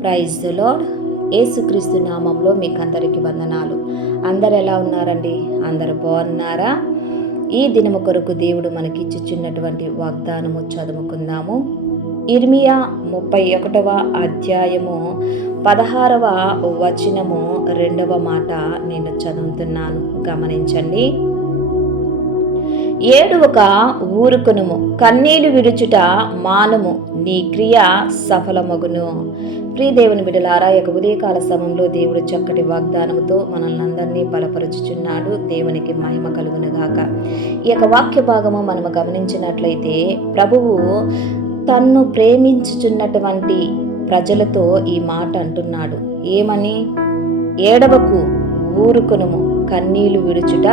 Praise lord ఏసుక్రీస్తు నామంలో మీకు అందరికీ వందనాలు. అందరు ఎలా ఉన్నారండి? అందరు బాగున్నారా? ఈ దినము కొరకు దేవుడు మనకిచ్చుచున్నటువంటి వాగ్దానము చదువుకుందాము. ఇర్మియా ముప్పై ఒకటవ అధ్యాయము పదహారవ వచనము రెండవ మాట నేను చదువుతున్నాను. గమనించండి. ఏడువక ఊరుకునుము. కన్నీలు విడుచుట మానుము. నీ క్రియ సఫలమగును. ప్రియదేవుని బిడలారా యొక్క ఉదయకాల సమయంలో దేవుడు చక్కటి వాగ్దానంతో మనల్ని అందరినీ బలపరుచుచున్నాడు. దేవునికి మహిమ కలుగునుగాక. ఈ యొక్క వాక్య భాగము మనము గమనించినట్లయితే ప్రభువు తన్ను ప్రేమించుచున్నటువంటి ప్రజలతో ఈ మాట అంటున్నాడు. ఏమని? ఏడవకు ఊరుకునుము కన్నీళ్ళు విడుచుట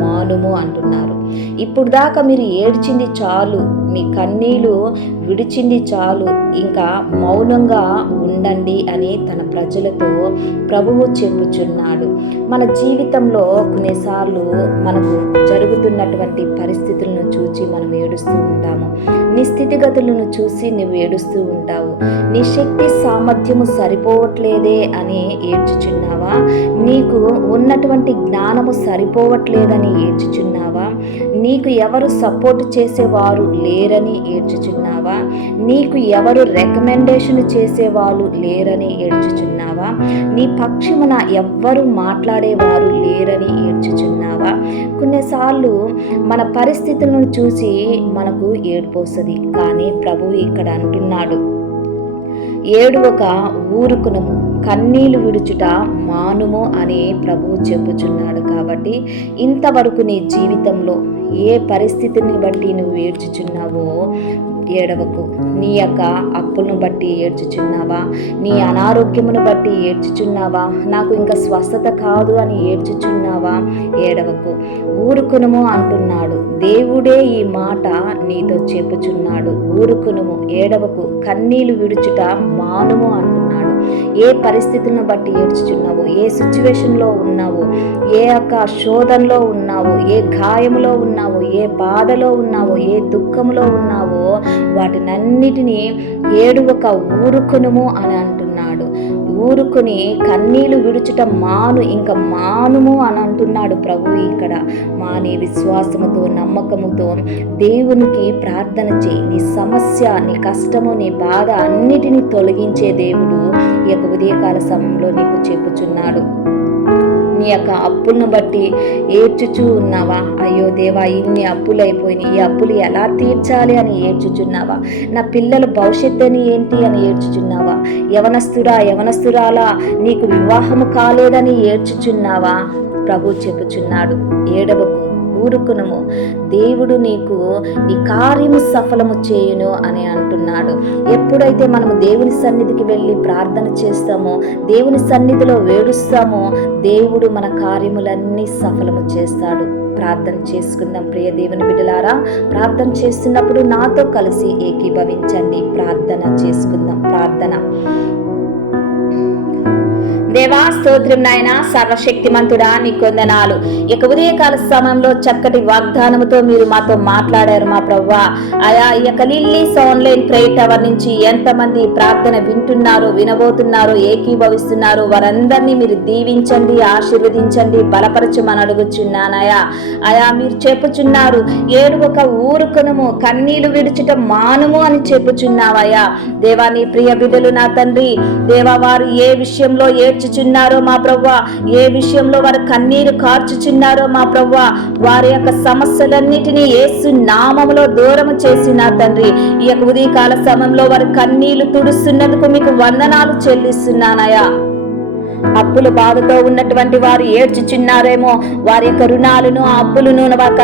మానుము అంటున్నారు. ఇప్పుడు దాకా మీరు ఏడ్చింది చాలు మీ కన్నీళ్ళు విడిచింది చాలు ఇంకా మౌనంగా ఉండండి అని తన ప్రజలతో ప్రభువు చెప్పుచున్నాడు. మన జీవితంలో కొన్నిసార్లు మనకు జరుగుతున్నటువంటి పరిస్థితులను చూచి మనం ఏడుస్తూ ఉంటాము. నీ స్థితిగతులను చూసి నువ్వు ఏడుస్తూ ఉంటావు. నీ శక్తి సామర్థ్యము సరిపోవట్లేదే అని ఏడ్చుచున్నావా? నీకు ఉన్నటువంటి జ్ఞానము సరిపోవట్లేదని ఏడ్చుచున్నావా? నీకు ఎవరు సపోర్ట్ చేసేవారు లేరని ఏడ్చుచున్నావా? నీకు ఎవరు రికమెండేషన్ చేసేవాళ్ళు లేరని ఏడ్చుచున్నావా? నీ పక్షమున ఎవ్వరు మాట్లాడేవారు లేరని ఏడ్చుచున్నావా? కొన్నిసార్లు మన పరిస్థితులను చూసి మనకు ఏడుపోస్తుంది కానీ ప్రభువు ఇక్కడ అంటున్నాడు. ఏడువక ఊరుకునము. కన్నీళ్ళు విడుచుట మానుము అని ప్రభువు చెప్పుచున్నాడు కాబట్టి ఇంతవరకు నీ జీవితంలో ఏ పరిస్థితిని బట్టి నువ్వు ఏడ్చుచున్నావో ఏడవకు. నీ యొక్క అప్పులను బట్టి ఏడ్చుచున్నావా? నీ అనారోగ్యమును బట్టి ఏడ్చుచున్నావా? నాకు ఇంకా స్వస్థత కాదు అని ఏడ్చుచున్నావా? ఏడవకు. ఊరుకునుము అంటున్నాడు. దేవుడే ఈ మాట నీతో చెప్పుచున్నాడు. ఊరుకునుము ఏడవకు. కన్నీళ్ళు విడుచుట మానుము అంటున్నాడు. ఏ పరిస్థితులను బట్టి ఏడ్చుచున్నావు? ఏ సిచ్యువేషన్లో ఉన్నావు? ఏ యొక్క శోధనలో ఉన్నావు? ఏ గాయములో ఉన్నావు? ఏ బాధలో ఉన్నావో? ఏ దుఃఖంలో ఉన్నావో? వాటినన్నిటినీ ఏడువక ఊరుకునుము అని అంటున్నాడు. ఊరుకుని కన్నీళ్ళు విడుచుట మాను ఇంకా మానుము అని అంటున్నాడు ప్రభు ఇక్కడ. మాని విశ్వాసముతో నమ్మకముతో దేవునికి ప్రార్థన చేయి. నీ సమస్య నీ కష్టము నీ బాధ అన్నిటినీ తొలగించే దేవుడు ఈ యొక్క ఉదయకాల సమయంలో నీకు చెప్పుచున్నాడు. నీ యొక్క అప్పులను బట్టి ఏడ్చుచూ ఉన్నావా? అయ్యో దేవా ఇన్ని అప్పులు అయిపోయినాయి ఈ అప్పులు ఎలా తీర్చాలి అని ఏడ్చుచున్నావా? నా పిల్లల భవిష్యత్తు అని ఏంటి అని ఏడ్చుచున్నావా? యవనస్తురా యవనస్తురాలా నీకు వివాహము కాలేదని ఏడ్చుచున్నావా? ప్రభు చెప్పుచున్నాడు. ఏడవకు. ఊరుకునము. దేవుడు నీకు నీ కార్యము సఫలము చేయును అని అంటున్నాడు. ఎప్పుడైతే మనము దేవుని సన్నిధికి వెళ్ళి ప్రార్థన చేస్తామో దేవుని సన్నిధిలో వేడుస్తామో దేవుడు మన కార్యములన్నీ సఫలము చేస్తాడు. ప్రార్థన చేసుకుందాం ప్రియ దేవుని బిడ్డలారా. ప్రార్థన చేస్తున్నప్పుడు నాతో కలిసి ఏకీభవించండి. ప్రార్థన చేసుకుందాం. ప్రార్థన. దేవా స్తోత్రం నాయన సర్వశక్తిమంతుడా నీ కొందనాలు. ఇక ఉదయకాల సమయంలో చక్కటి వాగ్దానముతో మీరు మాతో మాట్లాడారు మా ప్రవ్వా. ఆయా ఈ యొక్క లిల్లీస్ ఆన్లైన్ ప్రేయర్ టవర్ నుంచి ఎంతమంది ప్రార్థన వింటున్నారు వినబోతున్నారు ఏకీభవిస్తున్నారు వారందరినీ మీరు దీవించండి ఆశీర్వదించండి బలపరచమని అడుగుచున్నానయా. ఆయా మీరు చెప్పుచున్నారు ఏడు ఒక ఊరుకునము కన్నీళ్ళు విడుచుట మానుము అని చెప్పుచున్నావయ్యా దేవా నీ ప్రియ బిడ్డలు నా తండ్రి. దేవా వారు ఏ విషయంలో ఏడ్చుచున్నారో మా ప్రవ్వా? ఏ విషయంలో వారు కన్నీరు కార్చుచున్నారో మా ప్రవ్వా? వారి యొక్క సమస్యలన్నిటినీ ఏసు నామములో దూరము చేసిన తండ్రి ఈ యొక్క ఉదయకాల సమయంలో వారి కన్నీళ్ళు తుడుస్తున్నందుకు మీకు వందనాలు చెల్లిస్తున్నానయా అప్పుల బాధతో ఉన్నటువంటి వారు ఏడ్చుచున్నారేమో. వారి యొక్క రుణాలను ఆ అప్పులను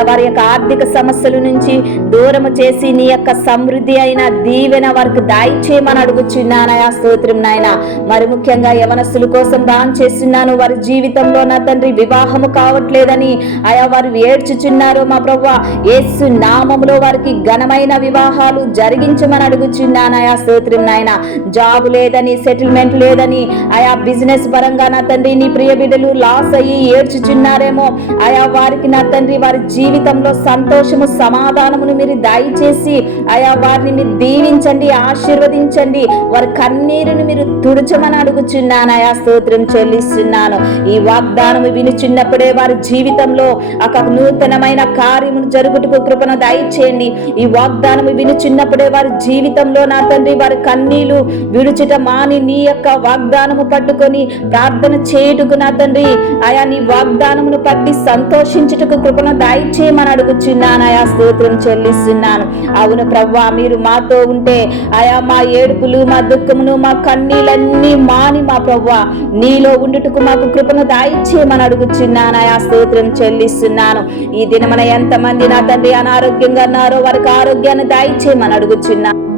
వారి యొక్క ఆర్థిక సమస్యల నుంచి దూరము చేసి నీ యొక్క సమృద్ధి అయిన దీవెన వారికి దాయిచేయమని అడుగుచున్నానయా స్తోత్రం నాయన. మరి ముఖ్యంగా యవనస్తుల కోసం దానం చేస్తున్నాను. వారి జీవితంలో నా తండ్రి వివాహము కావట్లేదని ఆయా వారు ఏడ్చుచున్నారు మా ప్రభు యేసు నామములో వారికి ఘనమైన వివాహాలు జరిగించమని అడుగుచున్నానయా స్తోత్రం నాయన. జాబ్ లేదని సెటిల్మెంట్ లేదని ఆయా బిజినెస్ పరంగా పరంగా నా తండ్రి నీ ప్రియ బిడ్డలు లాస్ అయ్యి ఏడ్చుచున్నారేమో ఆయా వారికి నా తండ్రి వారి జీవితంలో సంతోషము సమాధానమును మీరు దయచేసి ఆయా వారిని మీరు దీవించండి ఆశీర్వదించండి వారి కన్నీరును మీరు తుడచమని అడుగుచున్నాను ఆయా స్తోత్రం చెల్లిస్తున్నాను. ఈ వాగ్దానము వినుచున్నప్పుడే వారి జీవితంలో ఒక నూతనమైన కార్యమును జరుగుటకు కృపను దయచేయండి. ఈ వాగ్దానము వినుచున్నప్పుడే వారి జీవితంలో నా తండ్రి వారి కన్నీళ్ళు విడుచుట మాని నీ యొక్క వాగ్దానము పట్టుకొని ప్రార్థన చేయుటకు నా తండ్రి. ఆయా నీ వాగ్దానమును పట్టి సంతోషించుటకు కృపను దయచేయమని అడుగుచున్నాను. ఆయా స్తోత్రం చెల్లిస్తున్నాను. అవును ప్రవ్వా మీరు మాతో ఉంటే ఆయా మా ఏడుపులు మా దుఃఖమును మా కన్నీళ్ళన్నీ మాని మా ప్రవ్వా. నీలో ఉండుటకు మాకు కృపను దాయిచ్చేయమని అడుగుచున్నాను. ఆయా స్తోత్రం చెల్లిస్తున్నాను. ఈ దినమన ఎంతమంది నా తండ్రి అనారోగ్యంగా ఉన్నారో వారికి ఆరోగ్యాన్ని దాయిచ్చేయమని అడుగుచున్నాను.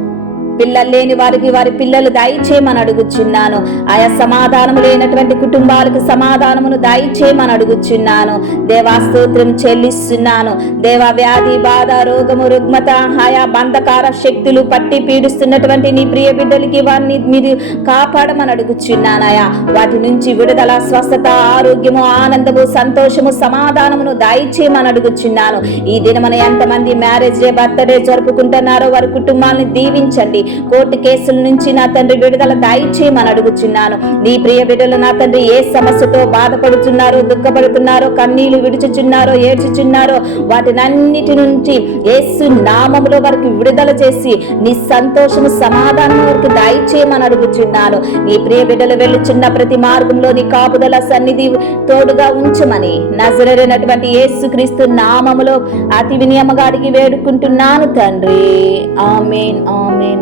పిల్లలు లేని వారికి వారి పిల్లలు దయచేయమని అడుగుచున్నాను. ఆయా సమాధానం లేనటువంటి కుటుంబాలకు సమాధానమును దయచేయమని అడుగుచున్నాను. దేవాస్తోత్రం చెల్లిస్తున్నాను. దేవా వ్యాధి బాధ రోగము రుగ్మత ఆయా బంధకార శక్తులు పట్టి పీడిస్తున్నటువంటి నీ ప్రియ బిడ్డలకి వారిని మీరు కాపాడమని అడుగుచున్నానయా వాటి నుంచి విడుదల స్వస్థత ఆరోగ్యము ఆనందము సంతోషము సమాధానమును దయచేయమని అడుగుచున్నాను. ఈ దినమన ఎంతమంది మ్యారేజ్ డే బర్త్డే జరుపుకుంటున్నారో వారి కుటుంబాలను దీవించండి. కోర్టు కేసుల నుంచి నా తండ్రి విడుదల దయచేయమని అడుగుచున్నాను. నీ ప్రియ బిడ్డలు నా తండ్రి ఏ సమస్యతో బాధపడుతున్నారో దుఃఖపడుతున్నారో కన్నీళ్ళు విడుచుచున్నారో ఏడ్చుచున్నారో వాటినన్నిటి నుంచి యేసు నామములో వారికి విడుదల చేసి నీ సంతోషము సమాధానం వారికి దయచేయమని అడుగుచున్నాను. నీ ప్రియ బిడ్డలు వెళ్ళుచున్న ప్రతి మార్గంలో నీ కాపుదల సన్నిధి తోడుగా ఉంచమని నజరైనటువంటి యేసు క్రీస్తు నామములో అతి వినియమగా అడిగి వేడుకుంటున్నాను తండ్రి. Amen amen.